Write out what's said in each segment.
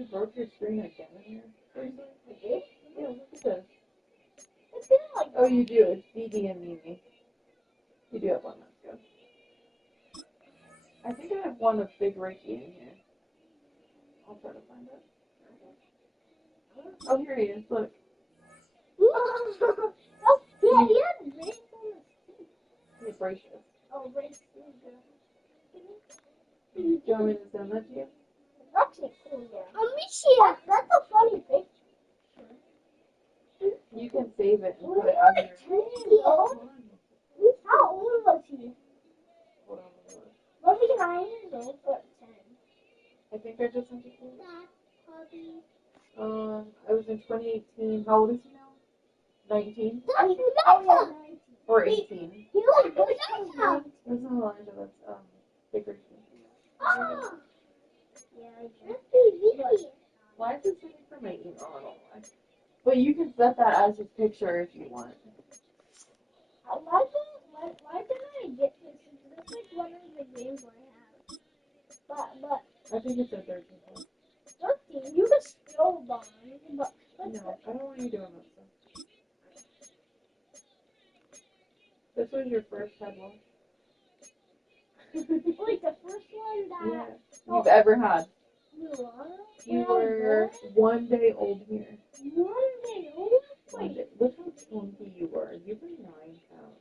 You broke your screen again in here? Seriously? I did? Yeah, look at this. It's been like... Oh, you do. It's DD and Mimi. You do have one. That's good. I think I have one of Big Ricky in here. I'll try to find it. Oh, here he is. Look. Oh, yeah, he had braces on his teeth. He's braces. Oh, braces. Do you want me to send that to you? That's actually cool, yeah. Let me see it. That's a funny picture. You can save it and put it on your... 10 years old? How old was he? Hold on. Was he 9 years old or 10? I think I just sent it to you. That I was in 2018. How old is he now? 19? That's yeah, 19. Or 18? He like goes down. There's no line to this, Big Ricky. Oh! Yeah, I guess. Why is it sitting for my email? I don't know why. But you can set that as his picture if you want. Why didn't I get this? This is like one of the games I have. But I think it's a 13. 13, you can still buy. But No, I don't want you doing that stuff. This was your first head wash. Wait, the first one that you've ever had. You were 1 day old here. 1 day old? Wait. Look how chunky you were. You were 9 pounds.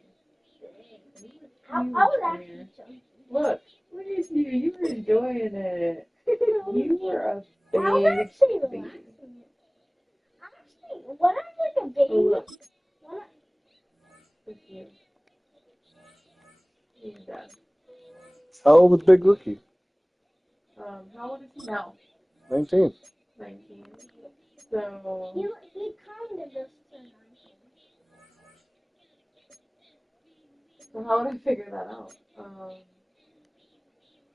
I was actually chunky. Look at you. You were enjoying it. You were a big I was actually baby. relaxing. Actually, when I was like a baby, Oh, look. Look you. Your dad. How old was Big Rookie? How old is he now? 19. 19. So he kind of just turned 19. so how would I figure that out?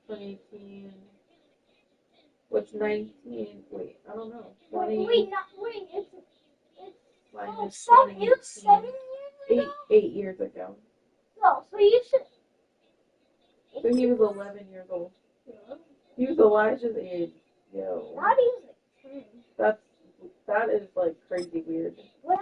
2018. What's 19? Wait, I don't know. 20. Wait, it's minus 7 years ago? 8 years ago. No, so you should. So he was 11 years old. He was Elijah's age. Yo. Not even 10. That is like crazy weird. I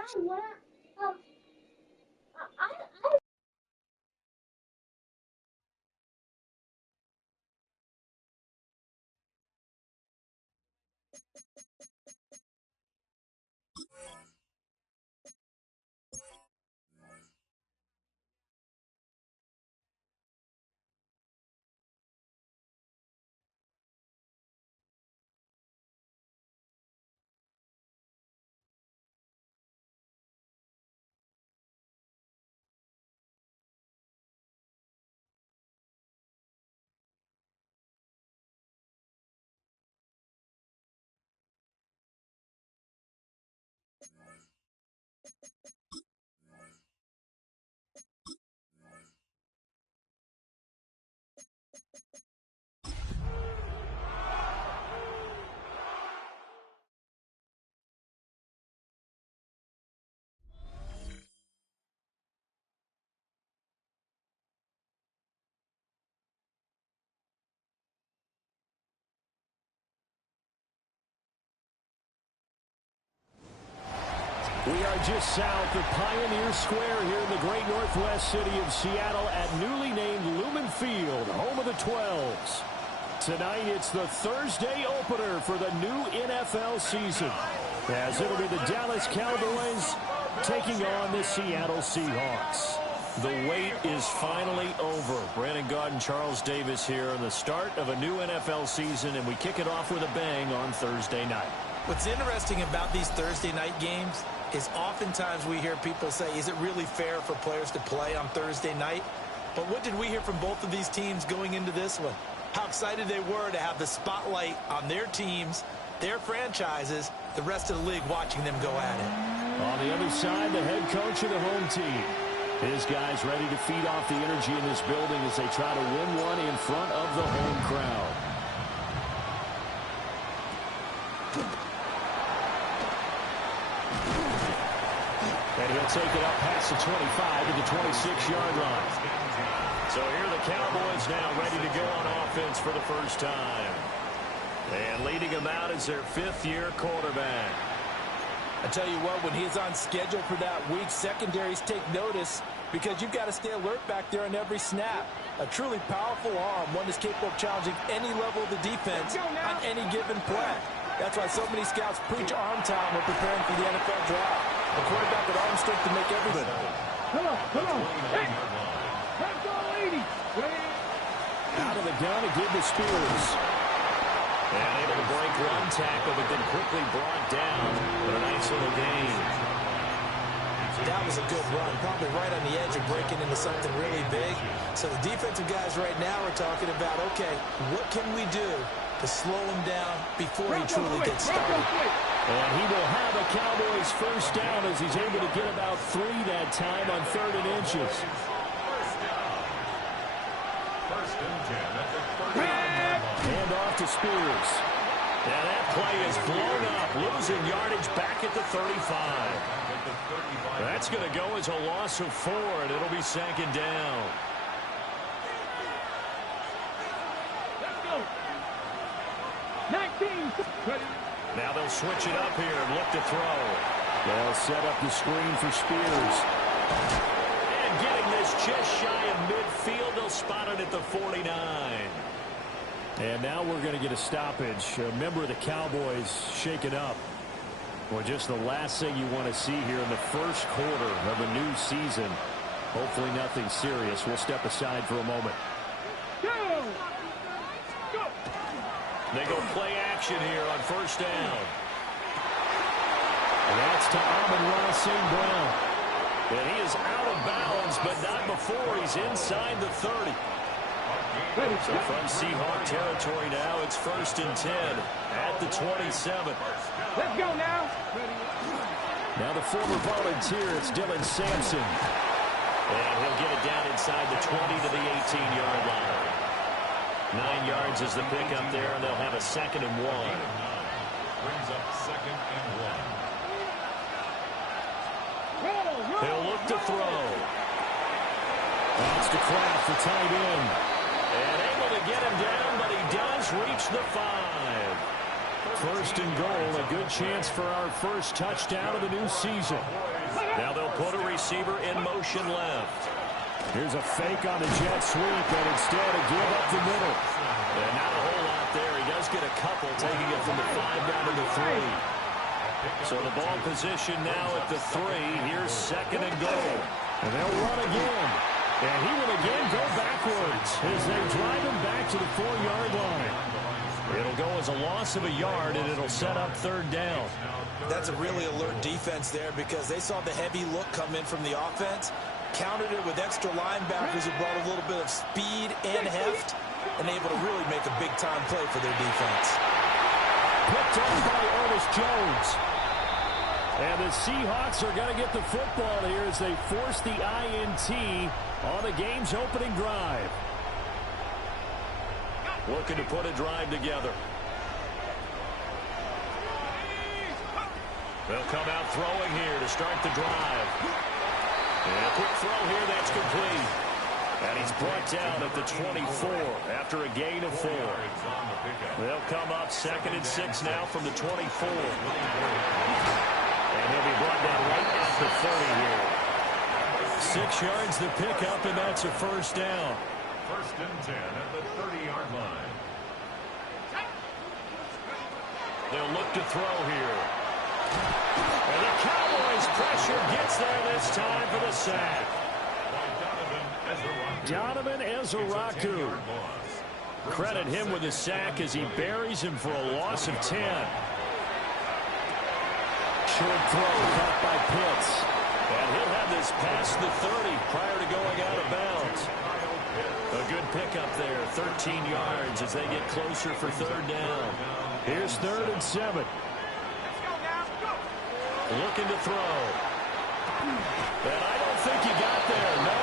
We are just south of Pioneer Square here in the great northwest city of Seattle at newly named Lumen Field, home of the 12s. Tonight, it's the Thursday opener for the new NFL season, as it'll be the Dallas Cowboys taking on the Seattle Seahawks. The wait is finally over. Brandon Gaud and Charles Davis here on the start of a new NFL season, and we kick it off with a bang on Thursday night. What's interesting about these Thursday night games is oftentimes we hear people say, is it really fair for players to play on Thursday night? But what did we hear from both of these teams going into this one? How excited they were to have the spotlight on their teams, their franchises, the rest of the league watching them go at it. On the other side, the head coach of the home team. His guys ready to feed off the energy in this building as they try to win one in front of the home crowd. And he'll take it up past the 25 to the 26-yard line. So here are the Cowboys now ready to go on offense for the first time. And leading him out is their fifth-year quarterback. I tell you what, when he's on schedule for that week, secondaries take notice because you've got to stay alert back there on every snap. A truly powerful arm, one that's capable of challenging any level of the defense on any given play. That's why so many scouts preach arm time when preparing for the NFL draft. A quarterback with arm strength to make everything. Come on. Hey, let's go, ladies. Out of the gun to give to Spears. And able to break one tackle, but then quickly brought down. But a nice little gain. That was a good run, probably right on the edge of breaking into something really big. So the defensive guys right now are talking about, okay, what can we do to slow him down before he truly gets started? And he will have a Cowboys first down as he's able to get about 3 that time on 3rd and inches. Hand off to Spears. Now that play is blown up, losing yardage back at the 35. That's going to go as a loss of 4, and it'll be 2nd down. Let's go. 19. Now they'll switch it up here and look to throw. They'll set up the screen for Spears. And getting this just shy of midfield, they'll spot it at the 49. And now we're going to get a stoppage. A member of the Cowboys shaken up. Well, just the last thing you want to see here in the first quarter of a new season. Hopefully nothing serious. We'll step aside for a moment. Go. They go play action here on first down. And that's to Amon-Ra St. Brown. And he is out of bounds, but not before he's inside the 30. So from Seahawk territory now, it's 1st and 10 at the 27. Let's go now. Now the former volunteer, it's Dylan Sampson. And he'll get it down inside the 20 to the 18-yard line. 9 yards is the pickup there, and they'll have a 2nd and 1. Brings up 2nd and 1. He'll look to throw. That's to Kraft for tight end. And able to get him down, but he does reach the 5. 1st and goal, a good chance for our first touchdown of the new season. Now they'll put a receiver in motion left. Here's a fake on the jet sweep, and instead a give up the middle. And not a whole lot there. He does get a couple, taking it from the 5 down to the 3. So the ball position now at the 3. Here's 2nd and goal. And they'll run again. And he will again go backwards as they drive him back to the 4-yard line. It'll go as a loss of a yard, and it'll set up 3rd down. That's a really alert defense there because they saw the heavy look come in from the offense, countered it with extra linebackers who brought a little bit of speed and heft, and able to really make a big-time play for their defense. Picked up by Ernest Jones. And the Seahawks are going to get the football here as they force the INT on the game's opening drive. Looking to put a drive together. They'll come out throwing here to start the drive. And a quick throw here, that's complete. And he's brought down at the 24 after a gain of 4. They'll come up 2nd and 6 now from the 24. And he'll be brought down right at the 30 here. 6 yards to pick up, and that's a first down. 1st and 10 at the 30-yard line. They'll look to throw here. And the Cowboys pressure gets there this time for the sack. Donovan Ezeraku. Credit him with a sack as he buries him for a loss of 10. Short throw caught by Pitts. And he'll have this past the 30 prior to going out of bounds. A good pickup there, 13 yards as they get closer for 3rd down. Here's 3rd and 7. Looking to throw. And I don't think he got there, no.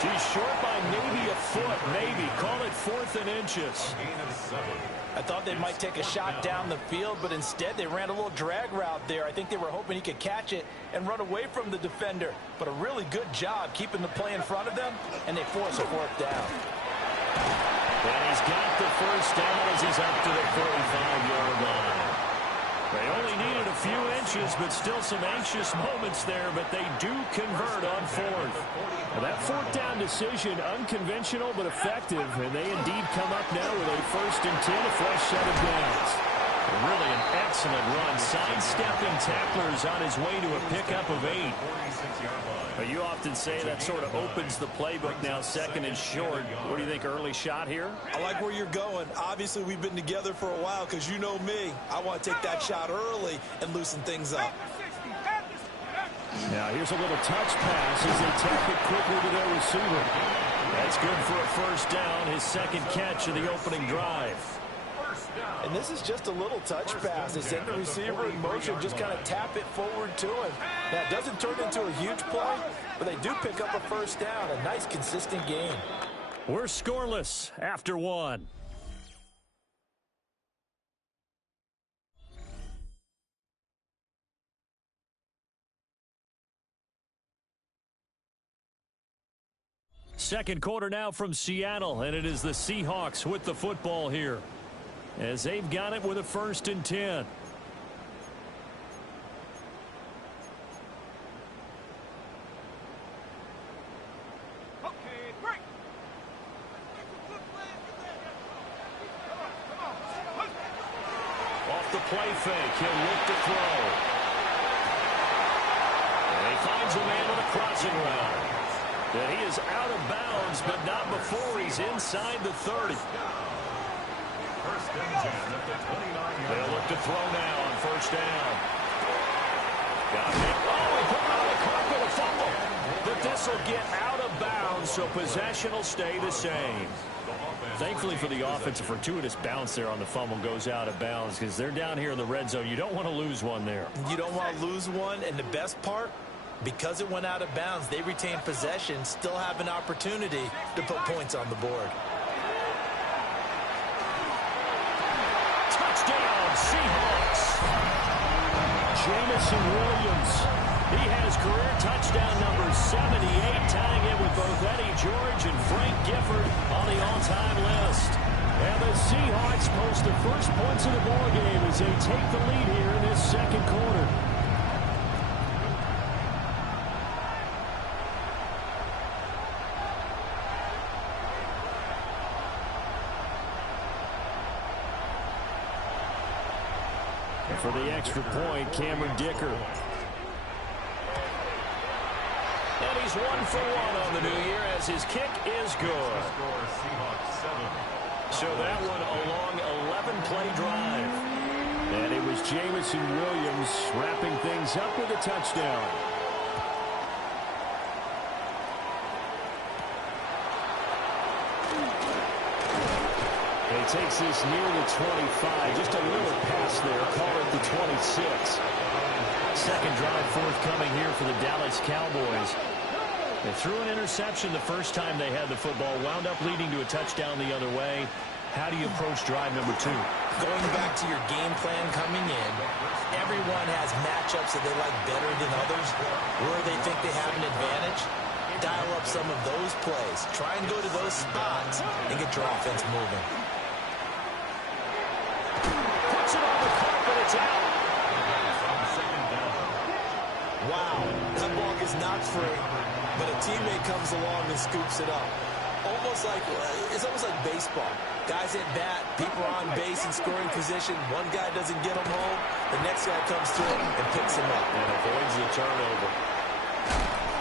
He's short by maybe a foot, maybe. Call it 4th and inches. I thought they might take a shot down the field, but instead they ran a little drag route there. I think they were hoping he could catch it and run away from the defender. But a really good job keeping the play in front of them, and they force a 4th down. And he's got the first down as he's up to the 45-yard line. They only needed a few inches, but still some anxious moments there, but they do convert on fourth. Now that fourth down decision, unconventional but effective, and they indeed come up now with a 1st and 10, a fresh set of downs. Really an excellent run, sidestepping tacklers on his way to a pickup of 8. But you often say that sort of opens the playbook now, 2nd and short. What do you think, early shot here? I like where you're going. Obviously, we've been together for a while because you know me. I want to take that shot early and loosen things up. Now here's a little touch pass as they tap it quickly to their receiver. That's good for a 1st down, his 2nd catch of the opening drive. And this is just a little touch pass. They send the receiver in motion, just kind of tap it forward to him. Now, it doesn't turn into a huge play, but they do pick up a 1st down. A nice, consistent game. We're scoreless after 1. Second quarter now from Seattle, and it is the Seahawks with the football here, as they've got it with a 1st and 10. Off the play fake, he'll look to throw. And he finds a man with a crossing route. And he is out of bounds, but not before he's inside the 30. 1st and 10 at the 29-yard. They'll look to throw now on 1st down. Got him. Oh, he put him on the carpet, a fumble. But this will get out of bounds, so possession will stay the same. Thankfully for the offense, a fortuitous bounce there on the fumble goes out of bounds because they're down here in the red zone. You don't want to lose one there. You don't want to lose one, and the best part, because it went out of bounds, they retain possession, still have an opportunity to put points on the board. Touchdown, Seahawks. Jamison Williams. He has career touchdown number 78, tying it with both Eddie George and Frank Gifford on the all-time list. And the Seahawks post the first points of the ball game as they take the lead here in this 2nd quarter. And for the extra point, Cameron Dicker. And he's 1 for 1 on the new year as his kick is good. So that one a long 11-play drive. And it was Jamison Williams wrapping things up with a touchdown. He takes this near the 25. Just a little pass there. Call it the 26. 2nd drive forthcoming here for the Dallas Cowboys. They threw an interception the first time they had the football, wound up leading to a touchdown the other way. How do you approach drive number 2? Going back to your game plan coming in, everyone has matchups that they like better than others, where they think they have an advantage. Dial up some of those plays. Try and go to those spots and get your offense moving. Puts it on the carpet, it's out. Wow, that ball is not free, but a teammate comes along and scoops it up. It's almost like baseball. Guys at bat, people are on base in scoring position. One guy doesn't get him home, the next guy comes through and picks him up. And avoids the turnover.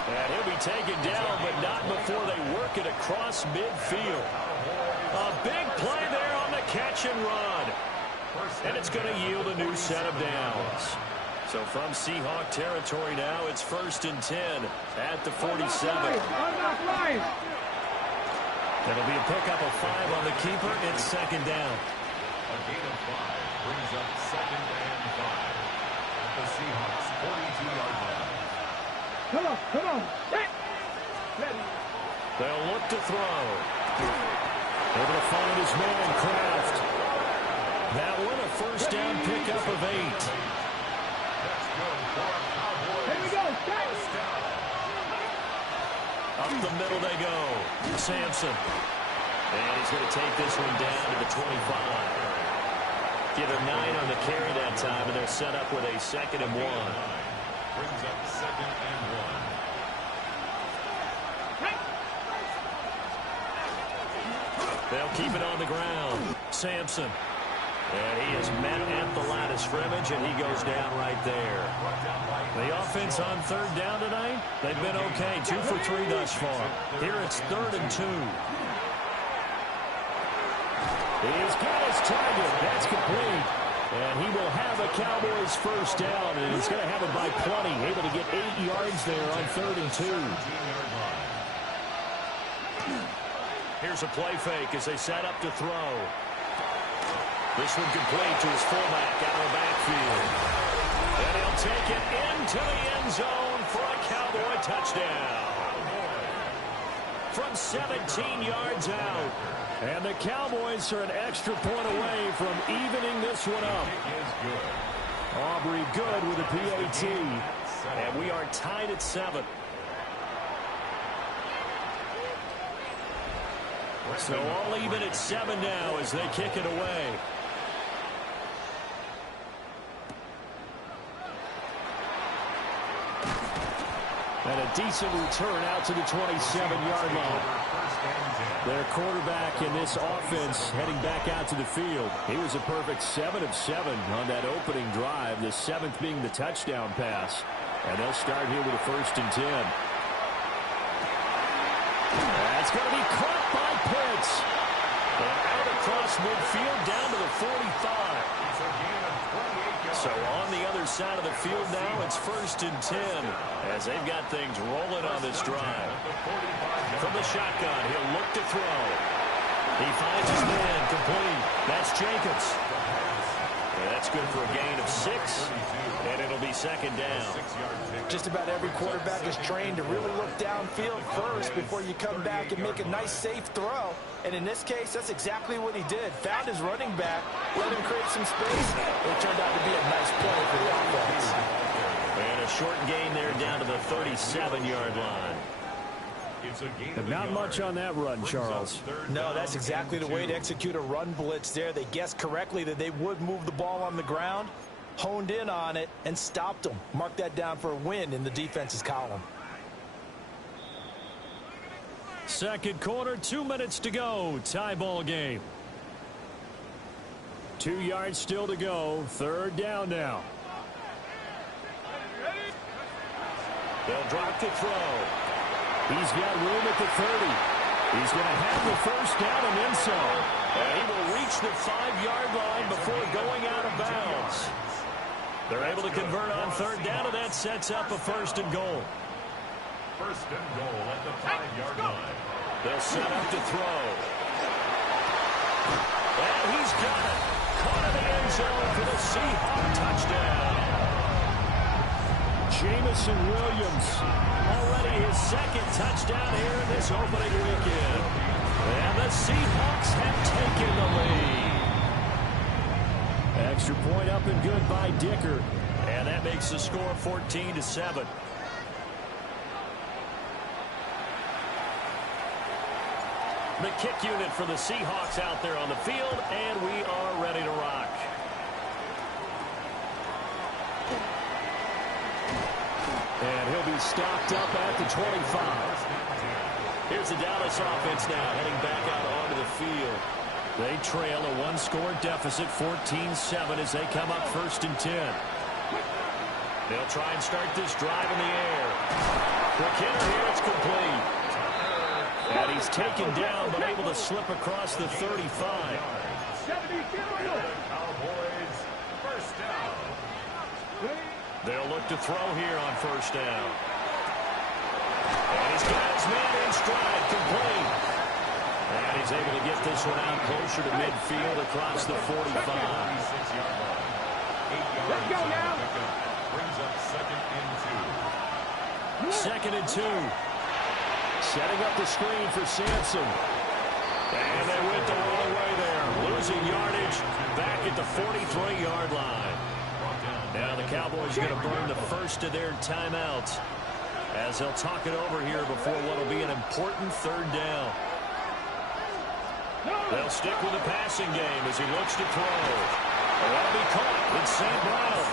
And he'll be taken down, but not before they work it across midfield. A big play there on the catch and run. And it's going to yield a new set of downs. So from Seahawk territory now, it's 1st and 10 at the 47. That'll be a pickup of 5 on the keeper. It's 2nd down. A gain of 5 brings up 2nd and 5 at the Seahawks 42-yard line. Come on. They'll look to throw. Able to find his man, Kraft. That one a 1st down pickup of 8. That's good for a Cowboys. Here we go. First down. Up the middle they go. Sampson. And he's going to take this one down to the 25. Give him 9 on the carry that time, and they're set up with a 2nd and 1. Brings up 2nd and 1. They'll keep it on the ground. Sampson. And he is met at the line of scrimmage, and he goes down right there. The offense on 3rd down tonight, they've been okay. 2 for 3 thus far. Here it's 3rd and 2. He's got his target. That's complete. And he will have a Cowboys 1st down, and he's going to have it by plenty. Able to get 8 yards there on 3rd and 2. Here's a play fake as they set up to throw. This one complete to his fullback out of the backfield. And he'll take it into the end zone for a Cowboy touchdown. From 17 yards out. And the Cowboys are an extra point away from evening this one up. Aubrey good with a PAT. And we are tied at 7. So all even at 7 now as they kick it away. And a decent return out to the 27-yard line. Their quarterback in this offense heading back out to the field. He was a perfect 7 of 7 on that opening drive, the 7th being the touchdown pass. And they'll start here with a 1st and 10. That's going to be caught by Pitts. And out across midfield down to the 45. So on the other side of the field now, it's 1st and 10 as they've got things rolling on this drive. From the shotgun, he'll look to throw. He finds his man complete. That's Jacobs. And that's good for a gain of 6, and it'll be 2nd down. Just about every quarterback is trained to really look downfield first before you come back and make a nice, safe throw. And in this case, that's exactly what he did. Found his running back, let him create some space. It turned out to be a nice play for the offense. And a short gain there down to the 37-yard line. And not much on that run, Charles. No, that's exactly the way to execute a run blitz there. They guessed correctly that they would move the ball on the ground, honed in on it, and stopped them. Mark that down for a win in the defense's column. 2nd quarter, 2 minutes to go. Tie ball game. 2 yards still to go. 3rd down now. They'll drop to throw. He's got room at the 30. He's going to have the 1st down and then some. And he will reach the 5-yard line before going out of bounds. They're able to convert on 3rd down, and that sets up a 1st and goal. 1st and goal at the 5-yard line. They'll set up to throw. And he's got it. Caught in the end zone for the Seahawks touchdown. Jamison Williams, already his 2nd touchdown here in this opening weekend. And the Seahawks have taken the lead. Extra point up and good by Dicker. And that makes the score 14-7. The kick unit for the Seahawks out there on the field, and we are ready to rock. And he'll be stopped up at the 25. Here's the Dallas offense now heading back out onto the field. They trail a 1-score deficit, 14-7, as they come up 1st and 10. They'll try and start this drive in the air. Quick hitter here, it's complete. And he's taken down, but able to slip across the 35. Cowboys 1st down. They'll look to throw here on 1st down. And he's got his man in stride, complete. And he's able to get this one out closer to midfield across the 45. 36-yard line. 8 yards. Let's go now. Brings up 2nd and 2. 2nd and 2. Setting up the screen for Sampson. And they went the wrong way there. Losing yardage back at the 43-yard line. Now the Cowboys are going to burn the 1st of their timeouts as they'll talk it over here before what will be an important 3rd down. They'll stick with the passing game as he looks to throw. That'll be caught. It's St. Brown.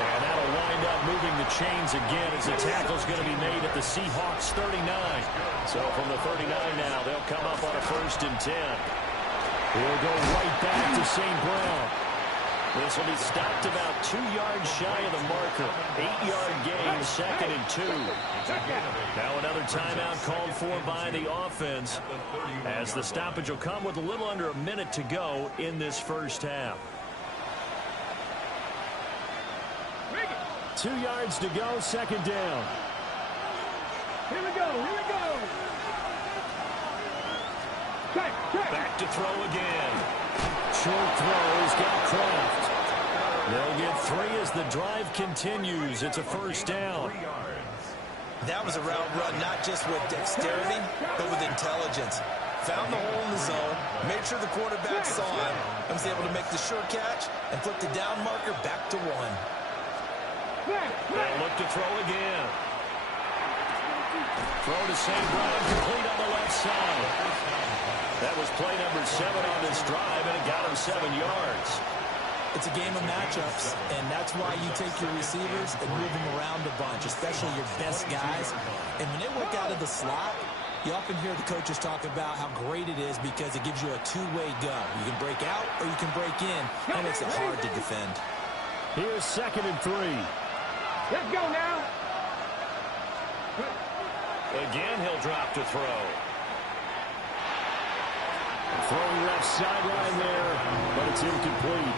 And that'll wind up moving the chains again as the tackle's going to be made at the Seahawks 39. So from the 39 now, they'll come up on a 1st and 10. He'll go right back to St. Brown. This will be stopped about 2 yards shy of the marker. 8-yard gain, 2nd and 2. Now another timeout called for by the offense as the stoppage will come with a little under a minute to go in this first half. 2 yards to go, 2nd down. Here we go. Check. Back to throw again. Short throws, got Kraft. They'll get 3 as the drive continues. It's a 1st down. That was a route run not just with dexterity, but with intelligence. Found the hole in the zone, made sure the quarterback saw him, and was able to make the sure catch and flip the down marker back to 1. They'll look to throw again. Throw to St. Brown, complete on the left side. That was play number 7 on this drive, and it got him 7 yards. It's a game of matchups, and that's why you take your receivers and move them around a bunch, especially your best guys. And when they work out of the slot, you often hear the coaches talk about how great it is because it gives you a two-way go. You can break out or you can break in. That makes it hard to defend. Here's 2nd and 3. Let's go now. Again, he'll drop to throw. Throwing left sideline there, but it's incomplete.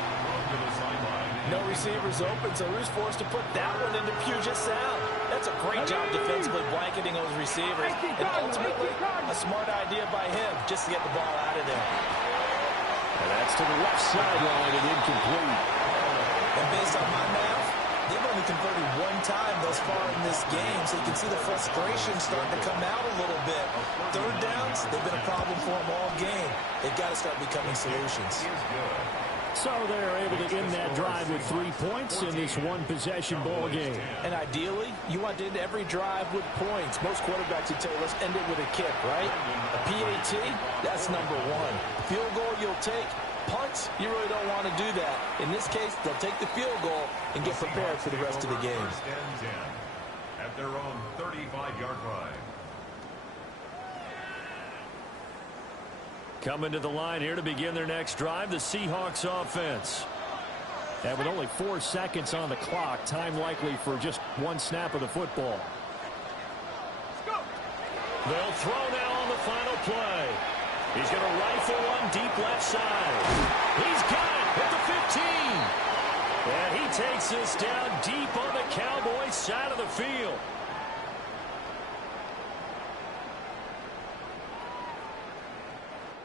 No receivers open, so who's forced to put that one into Puget Sound? That's a great job defensively blanketing those receivers. And ultimately, a smart idea by him just to get the ball out of there. And that's to the left sideline and incomplete. And based on my math, they've only converted 1 time thus far in this game, so you can see the frustration starting to come out a little bit. 3rd downs, they've been a problem for them all game. They've got to start becoming solutions. So they're able to end that drive with 3 points in this one-possession ball game. And ideally, you want to end every drive with points. Most quarterbacks would tell you, let's end it with a kick, right? A PAT, that's number 1. Field goal you'll take. Punts, you really don't want to do that. In this case, they'll take the field goal and get prepared for the rest of the game. At their own 35-yard line. Coming to the line here to begin their next drive, the Seahawks offense. And with only 4 seconds on the clock, time likely for just 1 snap of the football. They'll throw now on the final play. He's going to rifle one deep left side. He's got it at the 15. And he takes this down deep on the Cowboys side of the field.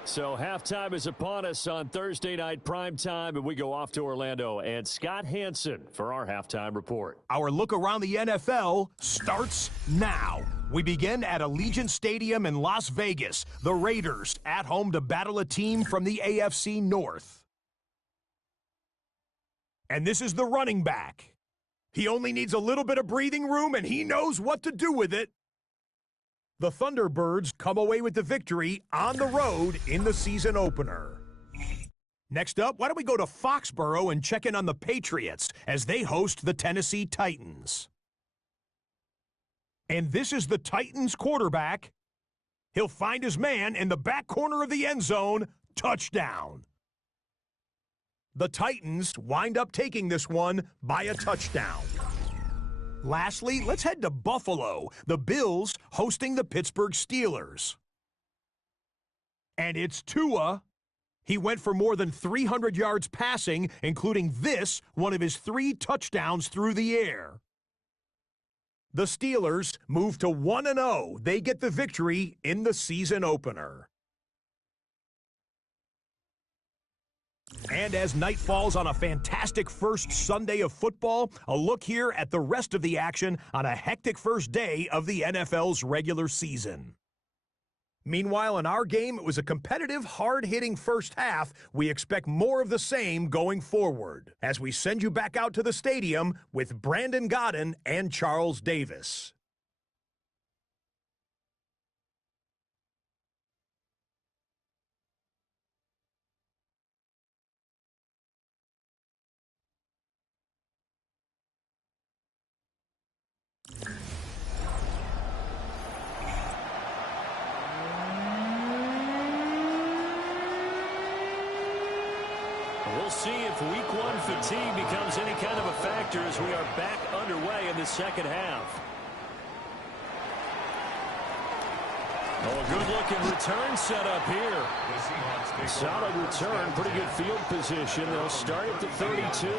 So halftime is upon us on Thursday night primetime, and we go off to Orlando. And Scott Hansen for our halftime report. Our look around the NFL starts now. We begin at Allegiant Stadium in Las Vegas. The Raiders at home to battle a team from the AFC North. And this is the running back. He only needs a little bit of breathing room, and he knows what to do with it. The Thunderbirds come away with the victory on the road in the season opener. Next up, why don't we go to Foxborough and check in on the Patriots as they host the Tennessee Titans. And this is the Titans quarterback. He'll find his man in the back corner of the end zone. Touchdown. The Titans wind up taking this one by a touchdown. Lastly, let's head to Buffalo. The Bills hosting the Pittsburgh Steelers. And it's Tua. He went for more than 300 yards passing, including this, one of his 3 touchdowns through the air. The Steelers move to 1-0. They get the victory in the season opener. And as night falls on a fantastic first Sunday of football, a look here at the rest of the action on a hectic first day of the NFL's regular season. Meanwhile, in our game, it was a competitive, hard-hitting first half. We expect more of the same going forward as we send you back out to the stadium with Brandon Godden and Charles Davis. see if week 1 fatigue becomes any kind of a factor as we are back underway in the second half. Oh, a good-looking return set up here. Solid return, pretty good field position. They'll start at the 32.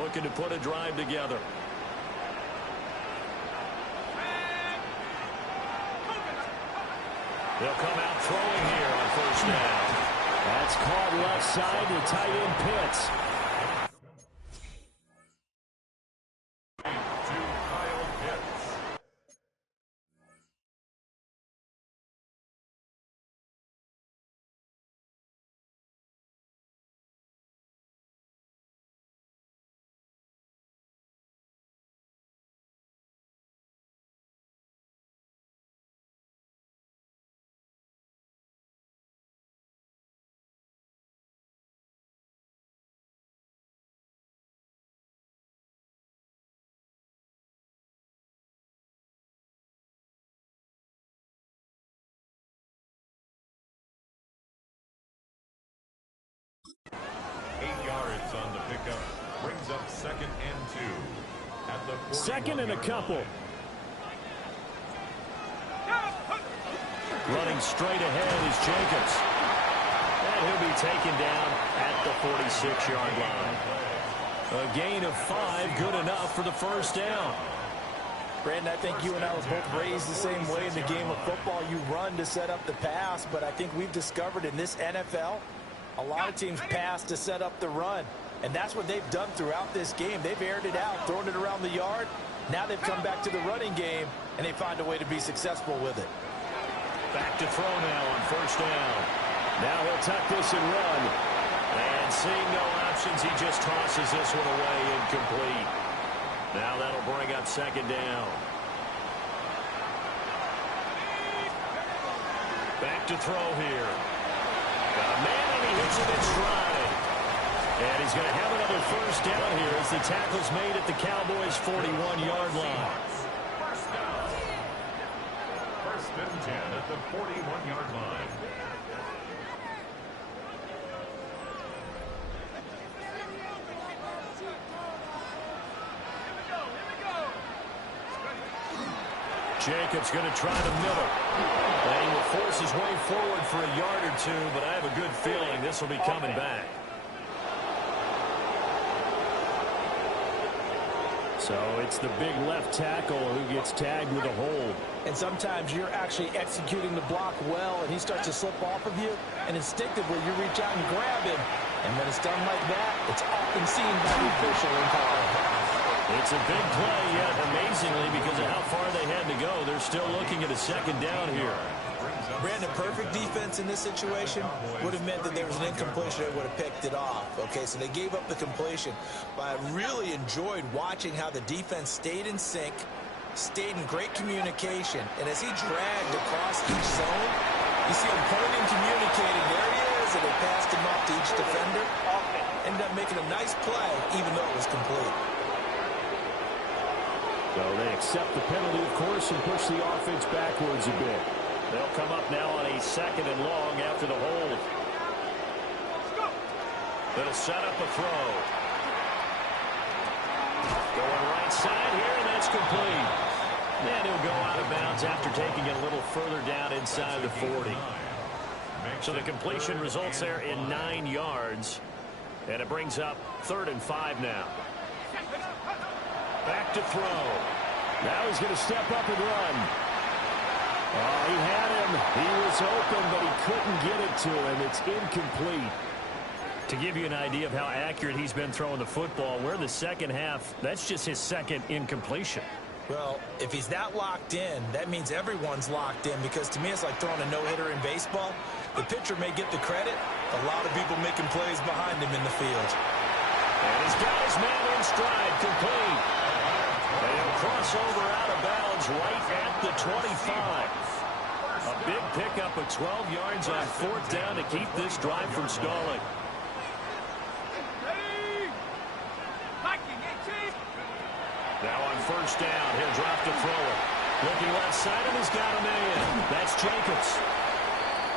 Looking to put a drive together. They'll come out throwing here on first down. That's caught left side to tight end Pitts. On the pickup, brings up 2nd and 2 at the 2nd and a couple. Running straight ahead is Jacobs, and he'll be taken down at the 46-yard line. A gain of 5, good enough for the first down. Brandon, I think you and I were both raised the same way in the game of football. You run to set up the pass, but I think we've discovered in this NFL, a lot of teams pass to set up the run. And that's what they've done throughout this game. They've aired it out, thrown it around the yard. Now they've come back to the running game, and they find a way to be successful with it. Back to throw now on first down. Now he'll tuck this and run. And seeing no options, he just tosses this one away, incomplete. Now that'll bring up 2nd down. Back to throw here. Got a man, and he hits it in stride. And he's going to have another first down here as the tackle's made at the Cowboys' 41-yard line. First down. 1st and 10 at the 41-yard line. Jacobs going to try the middle. And he will force his way forward for a yard or two, but I have a good feeling this will be coming back. So it's the big left tackle who gets tagged with a hold. And sometimes you're actually executing the block well, and he starts to slip off of you, and instinctively you reach out and grab him. And when it's done like that, it's often seen by the official and called. It's a big play, yet amazingly, because of how far they had to go, they're still looking at a 2nd down here. Brandon, perfect defense in this situation would have meant that there was an incompletion that would have picked it off. Okay, so they gave up the completion. But I really enjoyed watching how the defense stayed in sync, stayed in great communication. And as he dragged across each zone, you see him pointing, communicating. There he is, and they passed him off to each defender. Ended up making a nice play, even though it was complete. So they accept the penalty, of course, and push the offense backwards a bit. They'll come up now on a 2nd and long after the hold. They'll set up a throw. Going right side here, and that's complete. And he'll go out of bounds after taking it a little further down inside the 40. So the completion results there in 9 yards. And it brings up 3rd and 5 now. Back to throw. Now he's going to step up and run. Oh, he had him. He was open, but he couldn't get it to him. It's incomplete. To give you an idea of how accurate he's been throwing the football, we're in the second half. That's just his 2nd incompletion. Well, if he's that locked in, that means everyone's locked in, because to me it's like throwing a no-hitter in baseball. The pitcher may get the credit. A lot of people making plays behind him in the field. And he's got his man in stride, complete. And he'll cross over out of bounds right at the 25. A big pickup of 12 yards on 4th down to keep this drive from stalling. Now on first down, he'll drop to throw it. Looking left side, and he's got a man. That's Jacobs.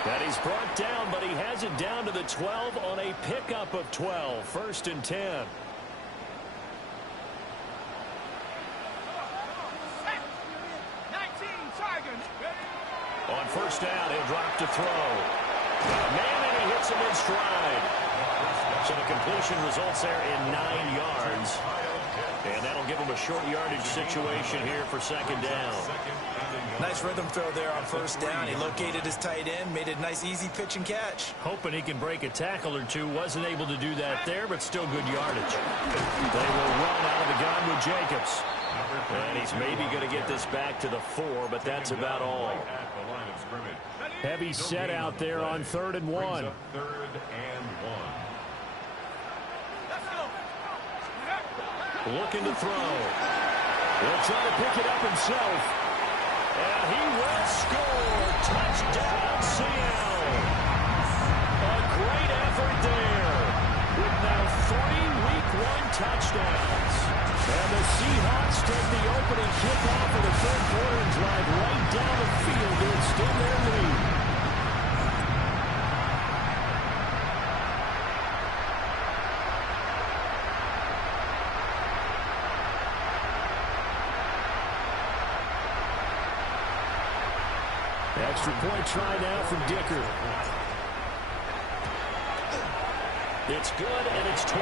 And he's brought down, but he has it down to the 12 on a pickup of 12. 1st and 10. On 1st down, he'll drop to throw. Man, and he hits him in stride. So the completion results there in 9 yards. And that'll give him a short yardage situation here for 2nd down. Nice rhythm throw there on 1st down. He located his tight end, made a nice easy pitch and catch. Hoping he can break a tackle or two. Wasn't able to do that there, but still good yardage. They will run out of the gun with Jacobs. And he's maybe going to get this back to the 4, but that's about all. Heavy set out there on 3rd and 1. 3rd and 1. Looking to throw. He'll try to pick it up himself. And he will score. Touchdown, Seattle. A great effort there. With now 3 Week 1 touchdowns. And the Seahawks take the opening kickoff of the 3rd quarter and drive right down the field to extend their lead. Extra point try now from Dicker. It's good, and it's 21-10.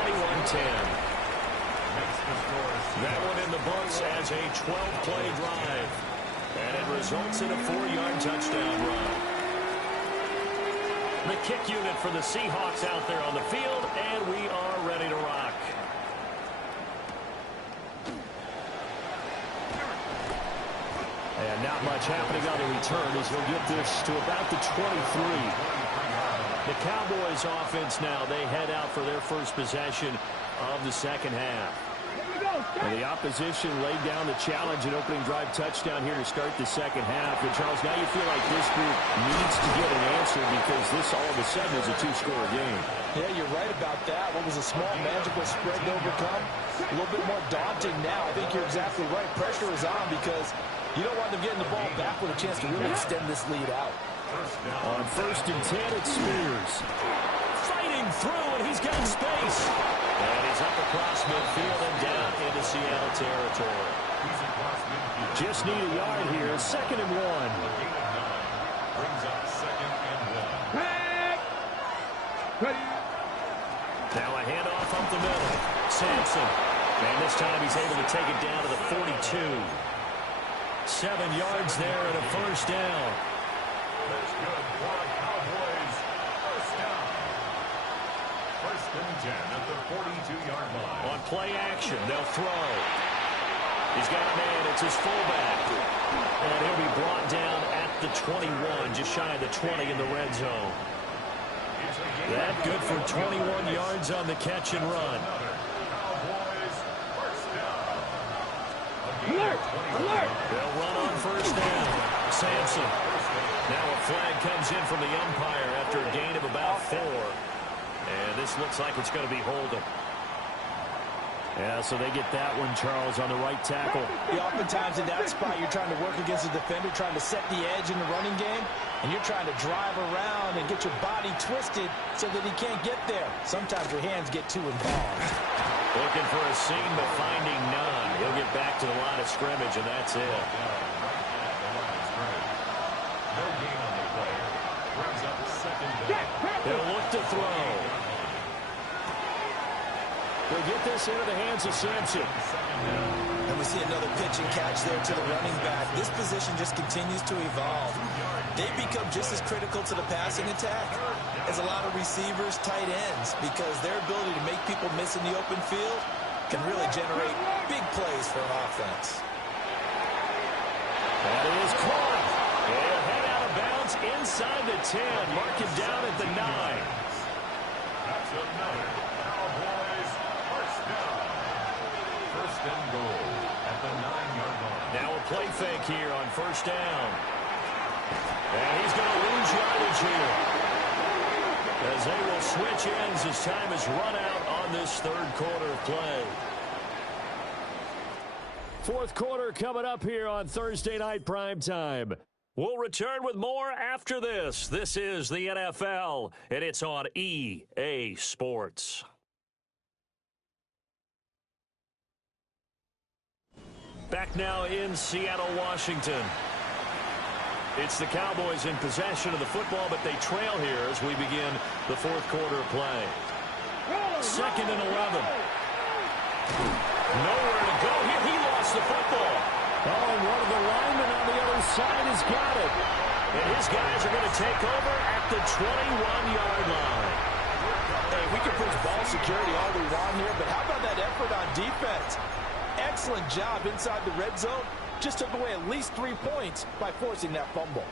That one in the books as a 12-play drive. And it results in a 4-yard touchdown run. The kick unit for the Seahawks out there on the field, and we are ready to rock. And not much happening on the return as he'll get this to about the 23. The Cowboys offense now, they head out for their first possession of the 2nd half. And the opposition laid down the challenge and opening drive touchdown here to start the 2nd half. And Charles, now you feel like this group needs to get an answer because this all of a sudden is a 2-score game. Yeah, you're right about that. What was a small magical spread to overcome? A little bit more daunting now. I think you're exactly right. Pressure is on because you don't want them getting the ball back with a chance to really extend this lead out. On 1st and 10, it's Spears. Fighting through, and he's got space. And he's up across midfield and down into Seattle territory. Just need a yard here. 2nd and 1. Brings up 2nd and 1. Now a handoff up the middle. Sampson. And this time he's able to take it down to the 42. 7 yards there and a 1st down. That's good for the Cowboys. 1st down. 1st and 10 at the 42-yard line. On play action, they'll throw. He's got a man. It's his fullback. And he'll be brought down at the 21, just shy of the 20 in the red zone. That good for 21 yards on the catch and run. Cowboys, 1st down. Alert! Alert! They'll run on 1st down. Sampson. Now a flag comes in from the umpire after a gain of about 4. And this looks like it's going to be holding. Yeah, so they get that one, Charles, on the right tackle. Yeah, oftentimes in that spot, you're trying to work against a defender, trying to set the edge in the running game, and you're trying to drive around and get your body twisted so that he can't get there. Sometimes your hands get too involved. Looking for a seam, but finding none. He'll get back to the line of scrimmage, and that's it. No gain on the play. Brings up 2nd down. They'll look to throw. They'll get this into the hands of Sampson. And we see another pitch and catch there to the running back. This position just continues to evolve. They become just as critical to the passing attack as a lot of receivers, tight ends, because their ability to make people miss in the open field can really generate big plays for an offense. That is caught. He'll head out of bounds inside the 10. Mark him down at the 9. That's another Cowboys 1st down. 1st and goal at the 9-yard line. Now a play fake here on 1st down. And he's going to lose yardage here. As they will switch ends as time is run out on this 3rd quarter of play. 4th quarter coming up here on Thursday Night Primetime. We'll return with more after this. This is the NFL, and it's on EA Sports. Back now in Seattle, Washington. It's the Cowboys in possession of the football, but they trail here as we begin the fourth quarter of play. 2nd and 11. Nowhere to go here. He lost the football. Oh, and one of the linemen on the other side has got it. And his guys are going to take over at the 21-yard line. Hey, we can preach ball security all we want here, but how about that effort on defense? Excellent job inside the red zone. Just took away at least 3 points by forcing that fumble.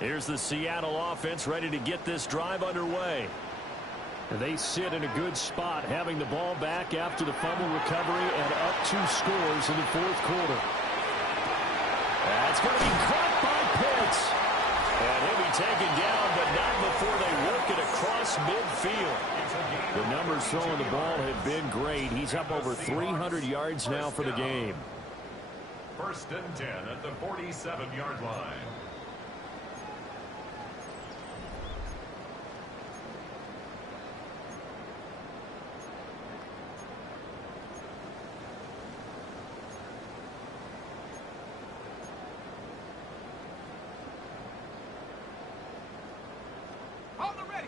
Here's the Seattle offense ready to get this drive underway. And they sit in a good spot, having the ball back after the fumble recovery and up 2 scores in the fourth quarter. That's going to be caught by Pitts. And he'll be taken down, but not before they work it across midfield. The numbers throwing the ball have been great. He's up over 300 yards now for the game. 1st and 10 at the 47-yard line.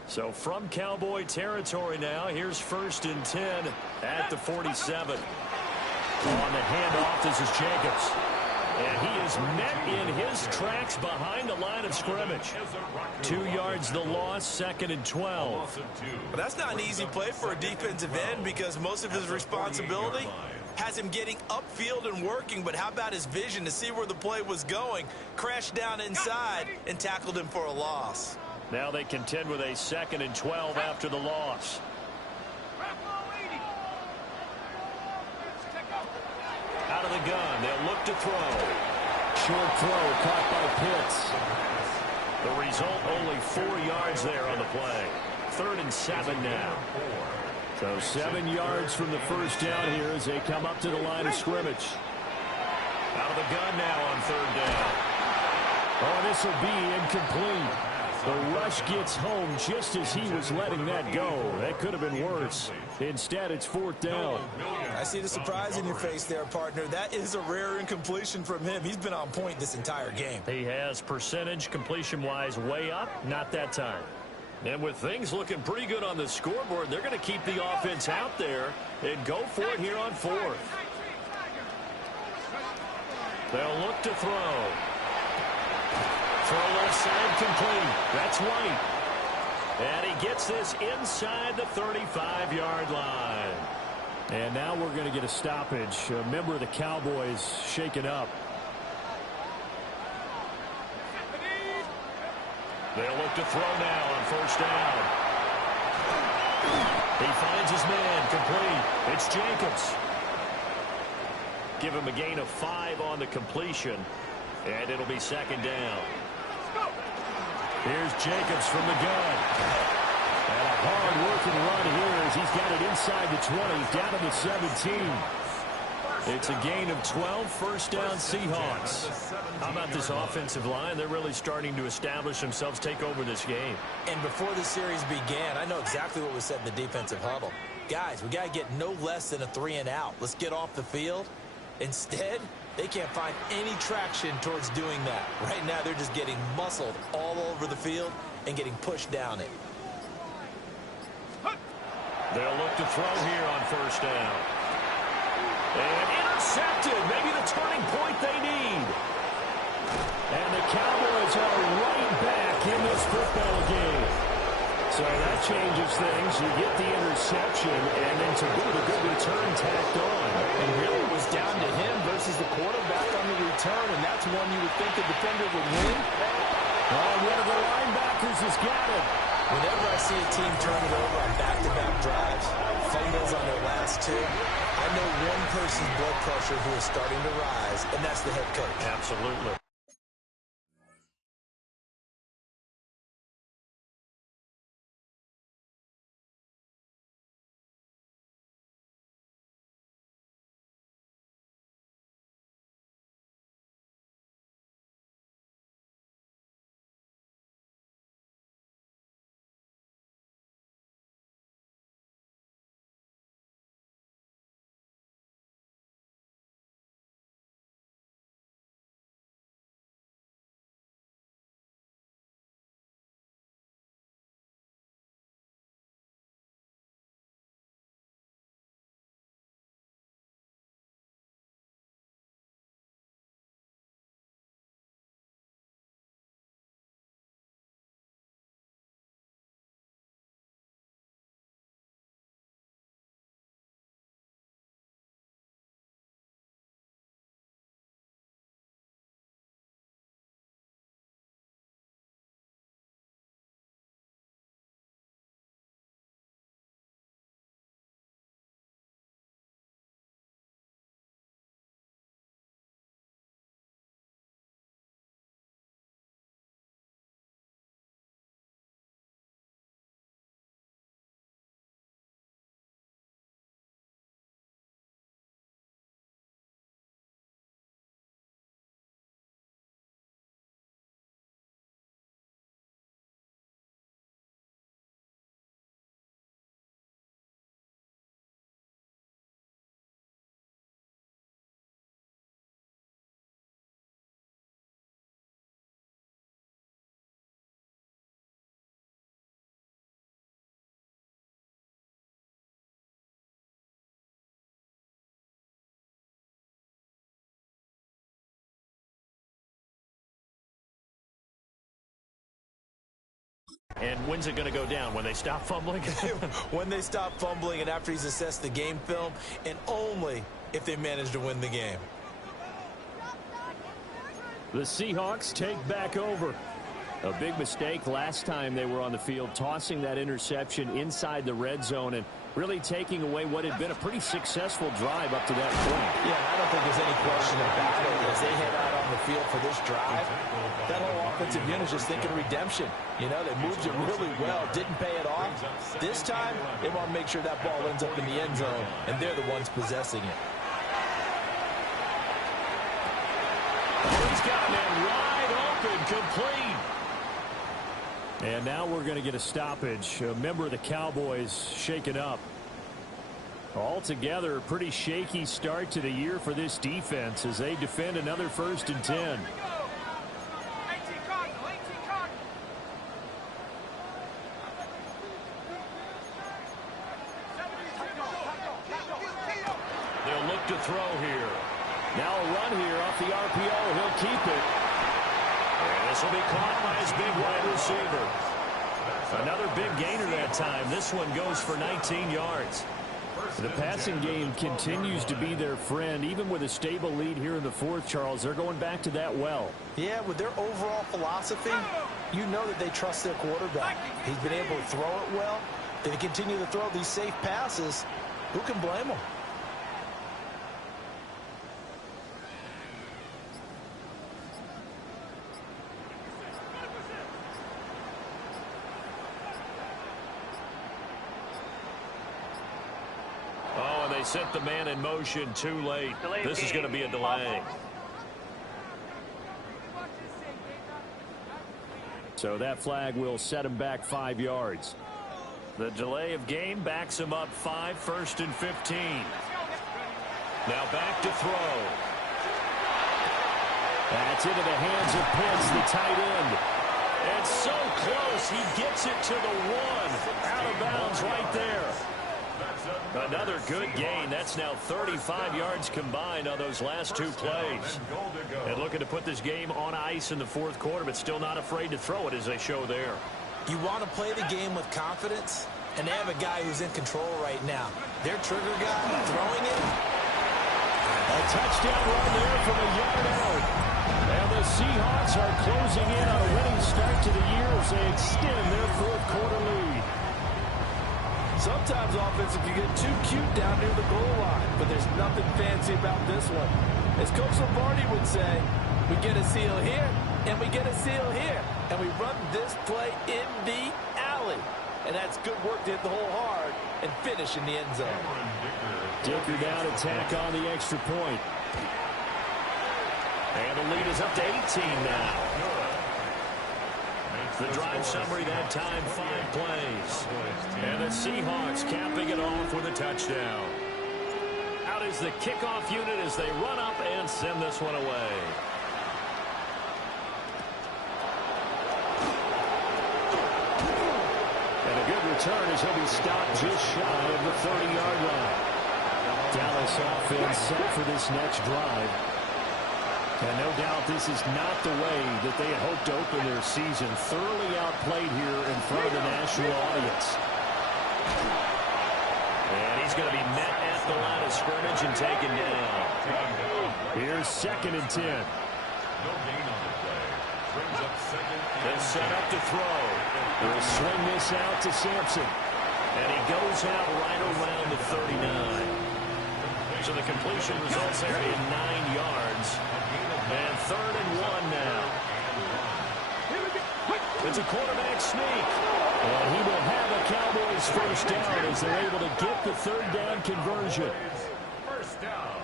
So from Cowboy territory now, here's 1st and 10 at the 47. On the handoff, this is Jacobs. And he is met in his tracks behind the line of scrimmage. 2 yards the loss, 2nd and 12. But that's not an easy play for a defensive end because most of his responsibility has him getting upfield and working. But how about his vision to see where the play was going? Crashed down inside and tackled him for a loss. Now they contend with a 2nd and 12 after the loss. Out of the gun, they'll look to throw. Short throw caught by Pitts. The result, only 4 yards there on the play. 3rd and 7 now. So 7 yards from the first down here as they come up to the line of scrimmage. Out of the gun now on 3rd down. Oh, this will be incomplete. The rush gets home just as he was letting that go. That could have been worse. Instead, it's 4th down. I see the surprise in your face there, partner. That is a rare incompletion from him. He's been on point this entire game. He has percentage completion-wise way up. Not that time. And with things looking pretty good on the scoreboard, they're going to keep the offense out there and go for it here on 4th. They'll look to throw. Throw left side complete. That's White. And he gets this inside the 35-yard line. And now we're going to get a stoppage. A member of the Cowboys shaken up. They'll look to throw now on 1st down. He finds his man complete. It's Jacobs. Give him a gain of 5 on the completion. And it'll be 2nd down. Here's Jacobs from the gun. And a hard-working run here as he's got it inside the 20, down to the 17. It's a gain of 12, 1st down Seahawks. How about this offensive line? They're really starting to establish themselves, take over this game. And before the series began, I know exactly what was said in the defensive huddle. Guys, we got to get no less than a 3-and-out. Let's get off the field. Instead, they can't find any traction towards doing that. Right now, they're just getting muscled all over the field and getting pushed down it. They'll look to throw here on 1st down. And intercepted. Maybe the turning point they need. And the Cowboys are right back in this football game. So that changes things. You get the interception, and then to boot, a good return tacked on. And really it was down to him versus the quarterback on the return, and that's one you would think the defender would win. Oh, one of the linebackers has got it. Whenever I see a team turn it over on back-to-back drives, fumbles on their last 2, I know one person's blood pressure who is starting to rise, and that's the head coach. Absolutely. And when's it going to go down? When they stop fumbling? When they stop fumbling and after he's assessed the game film, and only if they manage to win the game. The Seahawks take back over. A big mistake last time they were on the field, tossing that interception inside the red zone and really taking away what had been a pretty successful drive up to that point. Yeah, I don't think there's any question about it. As they head out on the field for this drive, that whole offensive unit is just thinking redemption. You know, they moved it really well, didn't pay it off. This time, they want to make sure that ball ends up in the end zone, and they're the ones possessing it. He's got a man wide open, complete. And now we're going to get a stoppage. A member of the Cowboys shaken up. Altogether, a pretty shaky start to the year for this defense as they defend another 1st and 10. They'll look to throw here. Now a run here off the RPO. He'll keep it. And this will be caught by his big wide receiver. Another big gainer that time. This one goes for 19 yards. The passing game continues to be their friend. Even with a stable lead here in the 4th, Charles, they're going back to that well. Yeah, with their overall philosophy, you know that they trust their quarterback. He's been able to throw it well. They continue to throw these safe passes. Who can blame them? They set the man in motion too late. This is going to be a delay. So that flag will set him back 5 yards. The delay of game backs him up 5, 1st and 15. Now back to throw. That's into the hands of Pitts, the tight end. And so close, he gets it to the 1. Out of bounds right there. Another good gain. That's now 35 yards combined on those last 2 plays. And looking to put this game on ice in the 4th quarter, but still not afraid to throw it as they show there. You want to play the game with confidence, and they have a guy who's in control right now. Their trigger guy throwing it. A touchdown run there from a yard out. And the Seahawks are closing in on a winning start to the year as they extend their 4th quarter lead. Sometimes offenses can get too cute down near the goal line, but there's nothing fancy about this one. As Coach Lombardi would say, we get a seal here, and we get a seal here, and we run this play in the alley. And that's good work to hit the hole hard and finish in the end zone. Dicker down to tack on the extra point. And the lead is up to 18 now. The drive summary that time, 5 plays. And the Seahawks capping it off with a touchdown. Out is the kickoff unit as they run up and send this one away. And a good return as he'll be stopped just shy of the 30-yard line. Dallas offense set for this next drive. And no doubt this is not the way that they had hoped to open their season. Thoroughly outplayed here in front of the national audience. And he's going to be met at the line of scrimmage and taken down. Here's 2nd and 10. Then set up to throw. He'll swing this out to Sampson. And he goes out right around the 39. So the completion results there in 9 yards. And 3rd and 1 now. It's a quarterback sneak. And he will have a Cowboys 1st down as they're able to get the 3rd down conversion. 1st down.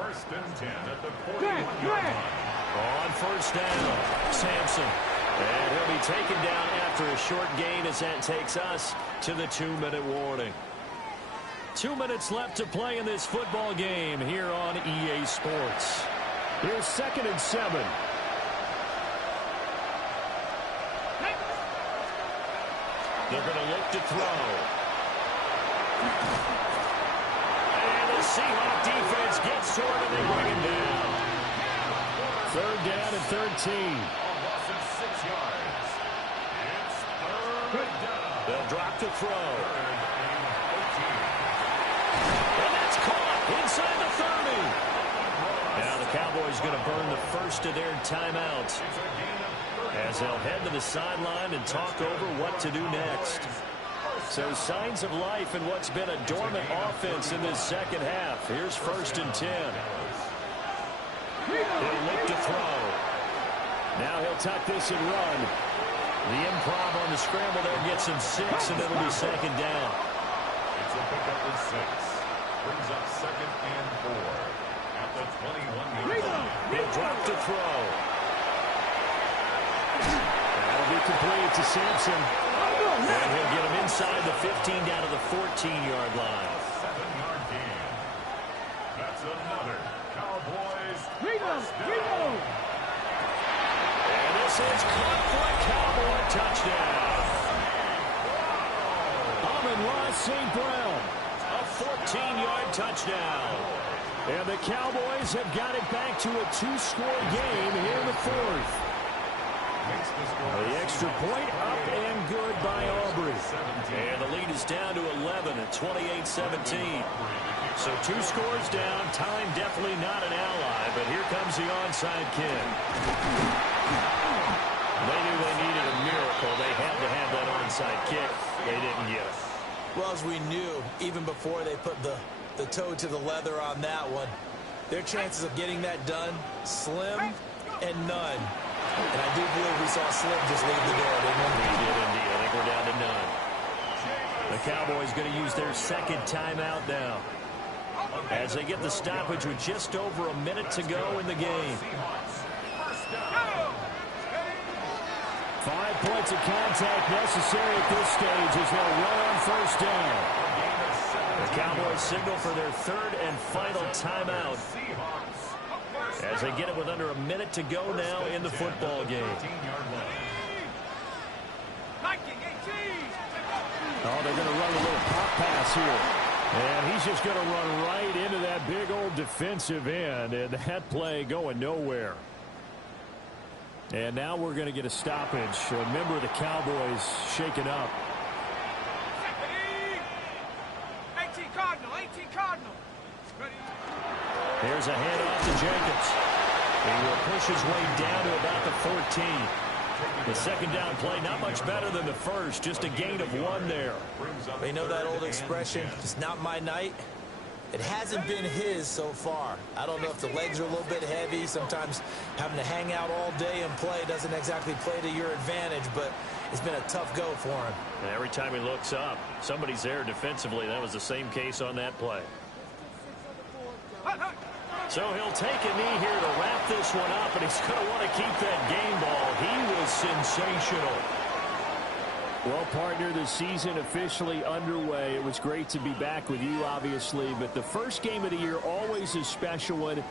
1st and 10 at the 41-yard line. On 1st down, Sampson. And he'll be taken down after a short gain as that takes us to the 2-minute warning. 2 minutes left to play in this football game here on EA Sports. Here's 2nd and 7. They're going to look to throw. And the Seahawks defense gets to it and they bring him down. 3rd down and 13. A loss of 6 yards. drop to throw. And that's caught inside the 30. Now the Cowboys going to burn the first of their timeouts as they'll head to the sideline and talk over what to do next. So signs of life in what's been a dormant offense in this second half. Here's 1st and 10. He'll look to throw. Now he'll tuck this and run. The improv on the scramble there gets him 6, and it'll be 2nd down. It's a pickup with 6. Brings up 2nd and 4 at the 21-yard line. He'll drop to throw. That'll be complete to Sampson. And he'll get him inside the 15 down to the 14-yard line. 7-yard gain. That's another Cowboys. And this is caught for a Cowboy touchdown. Amon-Ra St. Brown, a 14-yard touchdown. And the Cowboys have got it back to a 2-score game here in the 4th. The extra point up and good by Aubrey. And the lead is down to 11 at 28-17. So 2 scores down. Time definitely not an ally, but here comes the onside kick. They knew they needed a miracle. They had to have that onside kick. They didn't get it. Well, as we knew, even before they put the toe to the leather on that one, their chances of getting that done, slim and none. And I do believe we saw Slim just leave the door, didn't we? We did indeed. I think we're down to none. The Cowboys going to use their 2nd timeout now, as they get the stoppage with just over a minute to go in the game. 5 points of contact necessary at this stage as they'll run on 1st down. The Cowboys signal for their 3rd and final timeout, as they get it with under a minute to go now in the football game. Oh, they're going to run a little pop pass here. And he's just going to run right into that big old defensive end, and that play going nowhere. And now we're going to get a stoppage. A member of the Cowboys shaken up. 18 Cardinal. Here's a handoff to Jacobs. He will push his way down to about the 14. The 2nd down play, not much better than the first, just a gain of 1 there. You know that old expression, it's not my night? It hasn't been his so far. I don't know if the legs are a little bit heavy. Sometimes having to hang out all day and play doesn't exactly play to your advantage, but it's been a tough go for him. And every time he looks up, somebody's there defensively. That was the same case on that play. So he'll take a knee here to wrap this one up, and he's going to want to keep that game ball. He was sensational. Well, partner, the season officially underway. It was great to be back with you, obviously, but the first game of the year always a special one.